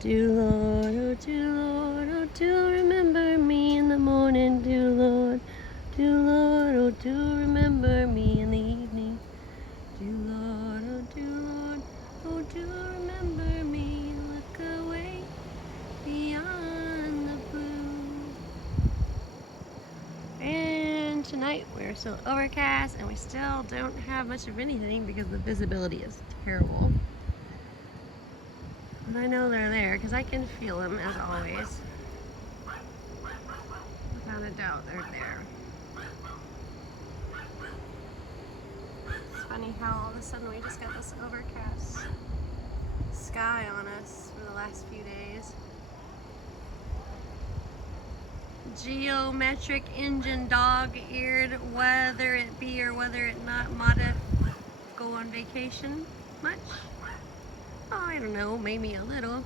Do Lord, oh do remember me in the morning. Do Lord, oh do remember me in the evening. Do Lord, oh do remember me. Look away beyond the blue. And tonight we're still overcast and we still don't have much of anything because the visibility is terrible. But I know they're there because I can feel them as always. Without a doubt, they're there. It's funny how all of a sudden we just got this overcast sky on us for the last few days. Geometric engine dog-eared, whether it be or whether it not, might go on vacation much? Oh, I don't know, maybe a little.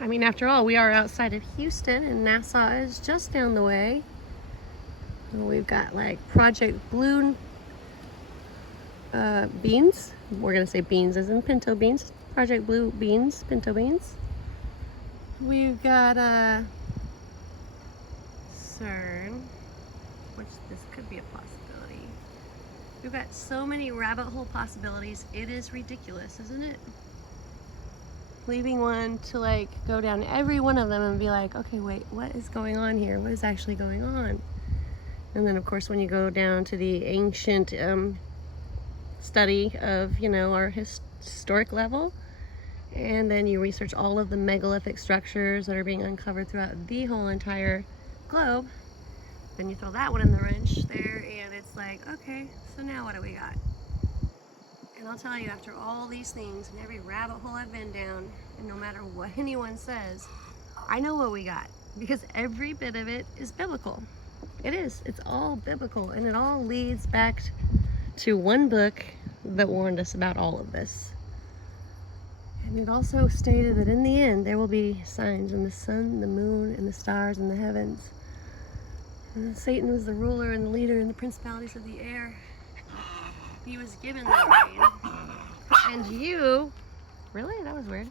I mean, after all, we are outside of Houston and Nassau is just down the way. And we've got like Project Blue beans. We're gonna say beans as in pinto beans. Project Blue beans, pinto beans. We've got CERN, which this could be a possibility. We've got so many rabbit hole possibilities. It is ridiculous, isn't it? Leaving one to like go down every one of them and be like, okay, wait, what is going on here? What is actually going on? And then of course when you go down to the ancient study of, you know, our historic level, and then you research all of the megalithic structures that are being uncovered throughout the whole entire globe, then you throw that one in the wrench there and it's like, okay, so now what do we got? And I'll tell you, after all these things and every rabbit hole I've been down, and no matter what anyone says, I know what we got, because every bit of it is biblical. It is. It's all biblical, and it all leads back to one book that warned us about all of this. And it also stated that in the end there will be signs in the sun, the moon, and the stars in the heavens. And Satan was the ruler and the leader and the principalities of the air. He was given that reign. And you, really? That was weird.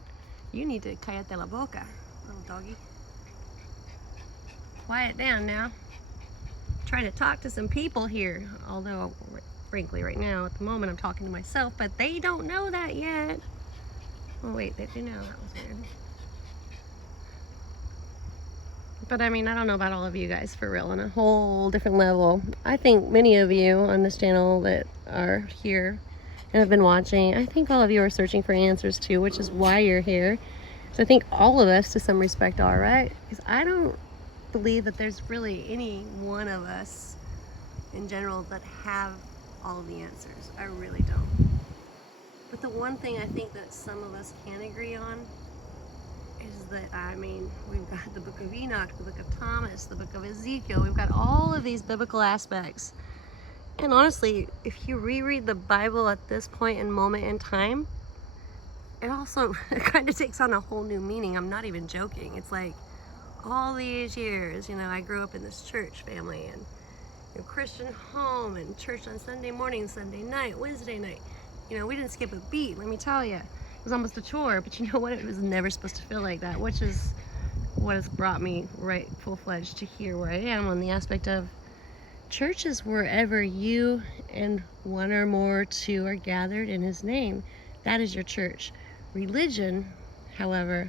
You need to cállate la boca, little doggy. Quiet down now. Trying to talk to some people here, although frankly right now at the moment I'm talking to myself, but they don't know that yet. Oh wait, they do know. That was weird. But I mean, I don't know about all of you guys for real on a whole different level. I think many of you on this channel that are here and have been watching, I think all of you are searching for answers too, which is why you're here. So I think all of us to some respect are, right? Because I don't believe that there's really any one of us in general that have all of the answers. I really don't. But the one thing I think that some of us can agree on is that, I mean, we've got the book of Enoch, the book of Thomas, the book of Ezekiel. We've got all of these biblical aspects. And honestly, if you reread the Bible at this point and moment in time, it also kind of takes on a whole new meaning. I'm not even joking. It's like all these years, you know, I grew up in this church family and a Christian home and church on Sunday morning, Sunday night, Wednesday night. You know, we didn't skip a beat, let me tell you. It was almost a chore, but you know what? It was never supposed to feel like that, which is what has brought me right full-fledged to here where I am on the aspect of church is wherever you and one or more two are gathered in his name. That is your church. Religion, however,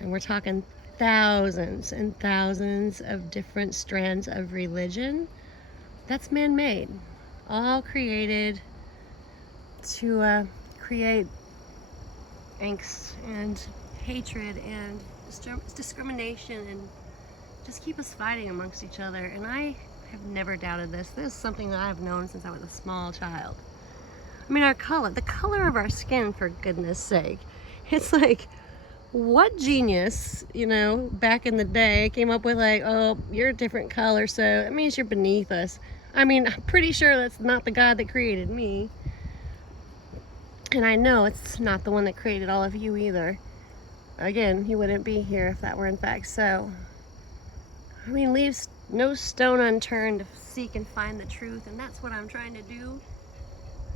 and we're talking thousands and thousands of different strands of religion, that's man-made, all created to create angst and hatred and discrimination and just keep us fighting amongst each other. And I have never doubted this. This is something that I've known since I was a small child. I mean, our color, the color of our skin, for goodness sake. It's like, what genius, you know, back in the day came up with like, oh, you're a different color, so it means you're beneath us. I mean, I'm pretty sure that's not the God that created me. And I know it's not the one that created all of you either. Again, he wouldn't be here if that were in fact so. I mean, leaves no stone unturned to seek and find the truth, and that's what I'm trying to do.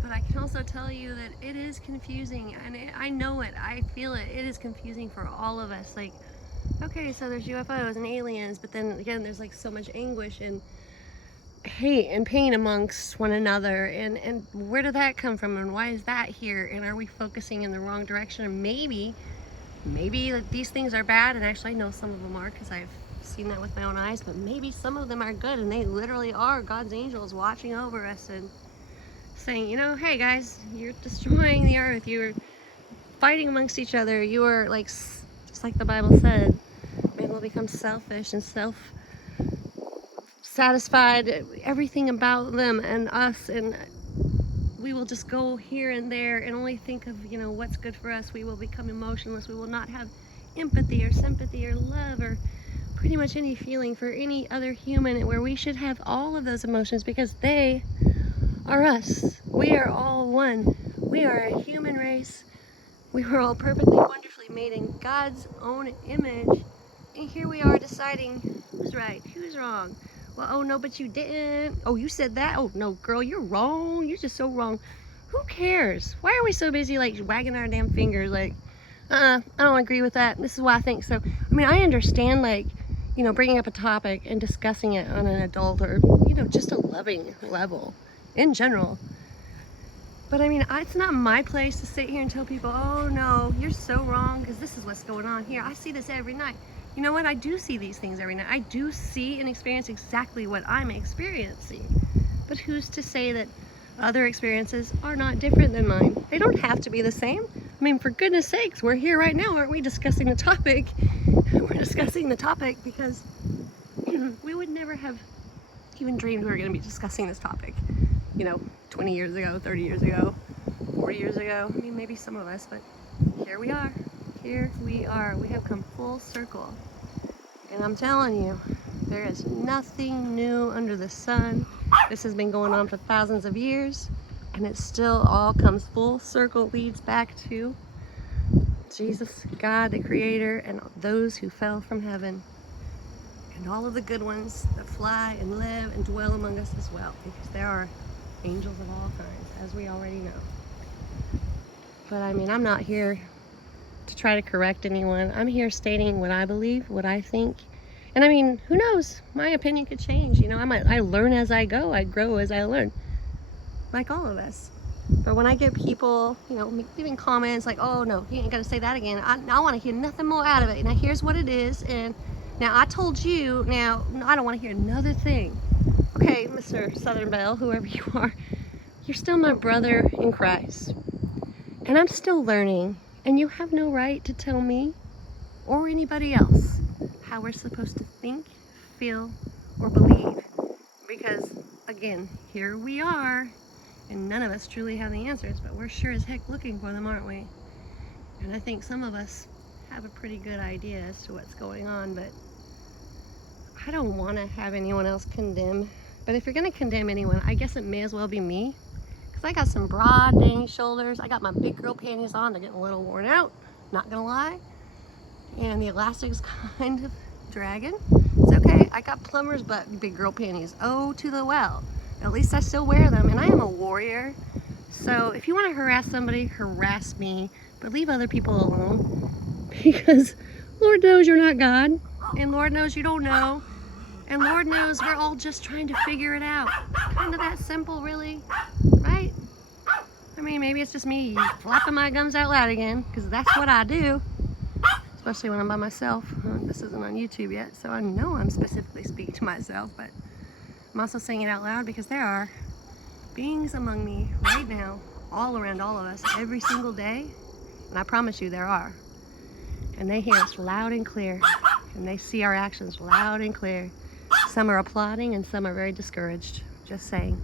But I can also tell you that it is confusing, and I know it, I feel it. It is confusing for all of us. Like, okay, so there's UFOs and aliens, but then again, there's like so much anguish and hate and pain amongst one another, and where did that come from, and why is that here, and are we focusing in the wrong direction? And maybe these things are bad, and actually I know some of them are because I've seen that with my own eyes, but maybe some of them are good, and they literally are God's angels watching over us and saying, you know, hey guys, you're destroying the earth, you're fighting amongst each other, you are like, just like the Bible said, man will become selfish and self-satisfied, everything about them and us, and we will just go here and there and only think of, you know, what's good for us. We will become emotionless. We will not have empathy or sympathy or love or pretty much any feeling for any other human, where we should have all of those emotions because they are us. We are all one. We are a human race. We were all perfectly, wonderfully made in God's own image. And here we are deciding who's right, who's wrong. Well, oh no, but you didn't. Oh, you said that. Oh no, girl, you're wrong. You're just so wrong. Who cares? Why are we so busy like wagging our damn fingers like, I don't agree with that. This is why I think so. I mean, I understand, like, you know, bringing up a topic and discussing it on an adult or, you know, just a loving level in general. But I mean, it's not my place to sit here and tell people, oh no, you're so wrong because this is what's going on here. I see this every night. You know what? I do see these things every night. I do see and experience exactly what I'm experiencing. But who's to say that other experiences are not different than mine? They don't have to be the same. I mean, for goodness sakes, we're here right now, aren't we, discussing the topic? We're discussing the topic because we would never have even dreamed we were going to be discussing this topic, you know, 20 years ago, 30 years ago, 40 years ago. I mean, maybe some of us, but here we are. Here we are. We have come full circle. And I'm telling you, there is nothing new under the sun. This has been going on for thousands of years, and it still all comes full circle, leads back to Jesus, God, the Creator, and those who fell from heaven. And all of the good ones that fly and live and dwell among us as well, because there are angels of all kinds, as we already know. But I mean, I'm not here to try to correct anyone. I'm here stating what I believe, what I think. And I mean, who knows? My opinion could change. You know, I learn as I go. I grow as I learn, like all of us. But when I get people, you know, leaving comments like, oh no, you ain't got to say that again. I want to hear nothing more out of it. Now here's what it is. And now I told you, now I don't want to hear another thing. Okay, Mr. Southern Belle, whoever you are, you're still my brother in Christ. And I'm still learning. And you have no right to tell me or anybody else how we're supposed to think, feel, or believe. Because, again, here we are, and none of us truly have the answers, but we're sure as heck looking for them, aren't we? And I think some of us have a pretty good idea as to what's going on, but I don't want to have anyone else condemn. But if you're going to condemn anyone, I guess it may as well be me. Because I got some broad dang shoulders. I got my big girl panties on. They're getting a little worn out, not going to lie. And the elastic's kind of dragging. It's okay. I got plumber's butt big girl panties. Oh, to the well. At least I still wear them. And I am a warrior. So if you want to harass somebody, harass me. But leave other people alone. Because Lord knows you're not God. And Lord knows you don't know. And Lord knows we're all just trying to figure it out. Kind of that simple, really. Right? I mean, maybe it's just me flapping my gums out loud again. Because that's what I do. Especially when I'm by myself. This isn't on YouTube yet, so I know I'm specifically speaking to myself, but I'm also saying it out loud because there are beings among me right now, all around all of us, every single day, and I promise you there are. And they hear us loud and clear, and they see our actions loud and clear. Some are applauding and some are very discouraged, just saying.